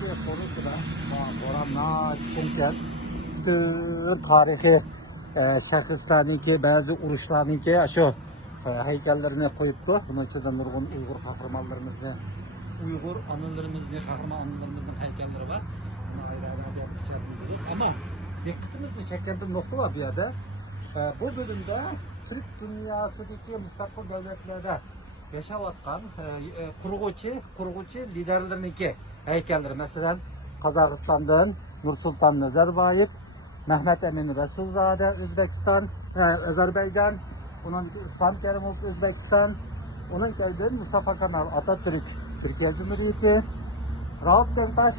Türkiye konusunda Boranlar çıkınken bütün tarihi şahıslarınki, bazı uruşlarınki şu heykellerine koyuptu. Bunun içinde nurgun Uygur kahramanlarımızın, Uygur anılarımızın, kahraman anılarımızın heykelleri var. Bunu ayrı ayrı yapacağız. Ama dikkatimizi çeken bir nokta var bir yerde. Bu bölümde Türk dünyasındaki müstakil devletlerde yaşavatkan kurgucu liderlerinki heykelleri. Mesela Kazakistan'dan Nursultan Nazarbayev, Mehmet Emin Resulzade Özbekistan, Azerbaycan, onun İslam Kerimov Özbekistan, onun geldiği Mustafa Kemal Atatürk Türkiye Cumhuriyeti, Rauf Denktaş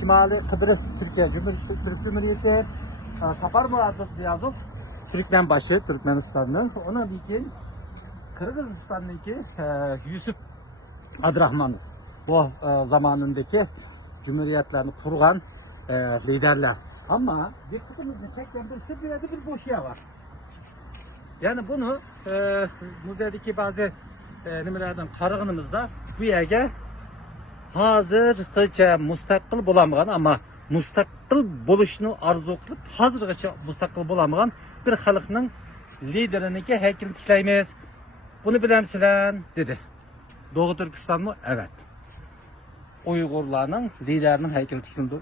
Şimali Kıbrıs Türkiye Cumhuriyeti, Sapar Murat Niyazov Türkmenbaşı Türkmenistan'ın, onun için Kırgızistan'daki Yusuf Abdurrahman bu zamanındaki cumhuriyetlerini kurgan liderler. Ama dikkatimizi çeken bir boş yer var. Yani bunu müzedeki bazı nimelerden karığınımızda bu yerge hazırgacha müstakil bulamagan ama müstakil buluşunu arzu kılıp hazırgacha müstakil bulamagan bir halkının lideriniki heykeli tiklaymiz. Bunu bilemsizler dedi. Doğu Türkistan mı? Evet. Uygurlarının liderinin heykeli tikildi.